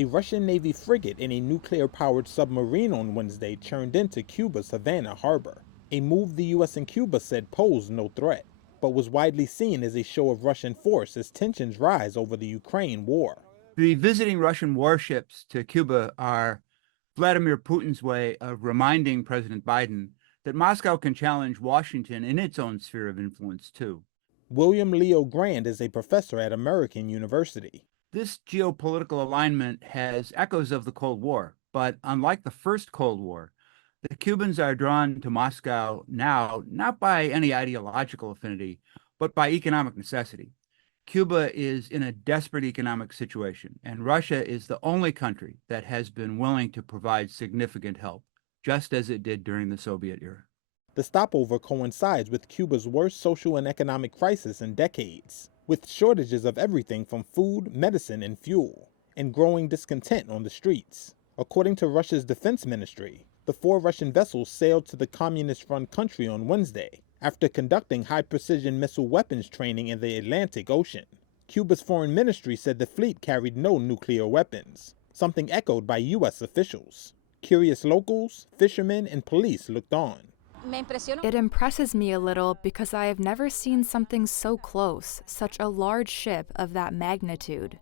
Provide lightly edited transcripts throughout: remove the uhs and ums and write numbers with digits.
A Russian Navy frigate and a nuclear-powered submarine on Wednesday churned into Cuba's Havana harbor, a move the US and Cuba said posed no threat, but was widely seen as a show of Russian force as tensions rise over the Ukraine war. The visiting Russian warships to Cuba are Vladimir Putin's way of reminding President Biden that Moscow can challenge Washington in its own sphere of influence, too. William Leo Grand is a professor at American University. This geopolitical alignment has echoes of the Cold War, but unlike the first Cold War, the Cubans are drawn to Moscow now not by any ideological affinity, but by economic necessity. Cuba is in a desperate economic situation, and Russia is the only country that has been willing to provide significant help, just as it did during the Soviet era. The stopover coincides with Cuba's worst social and economic crisis in decades, with shortages of everything from food, medicine, and fuel, and growing discontent on the streets. According to Russia's defense ministry, the 4 Russian vessels sailed to the communist-run country on Wednesday after conducting high-precision missile weapons training in the Atlantic Ocean. Cuba's foreign ministry said the fleet carried no nuclear weapons, something echoed by U.S. officials. Curious locals, fishermen, and police looked on. It impresses me a little because I have never seen something so close, such a large ship of that magnitude.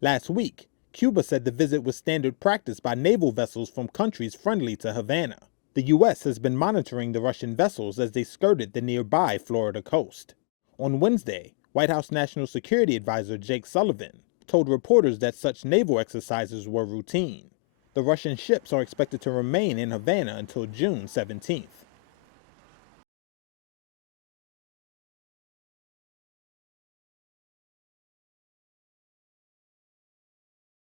Last week, Cuba said the visit was standard practice by naval vessels from countries friendly to Havana. The U.S. has been monitoring the Russian vessels as they skirted the nearby Florida coast. On Wednesday, White House National Security Advisor Jake Sullivan told reporters that such naval exercises were routine. The Russian ships are expected to remain in Havana until June 17th.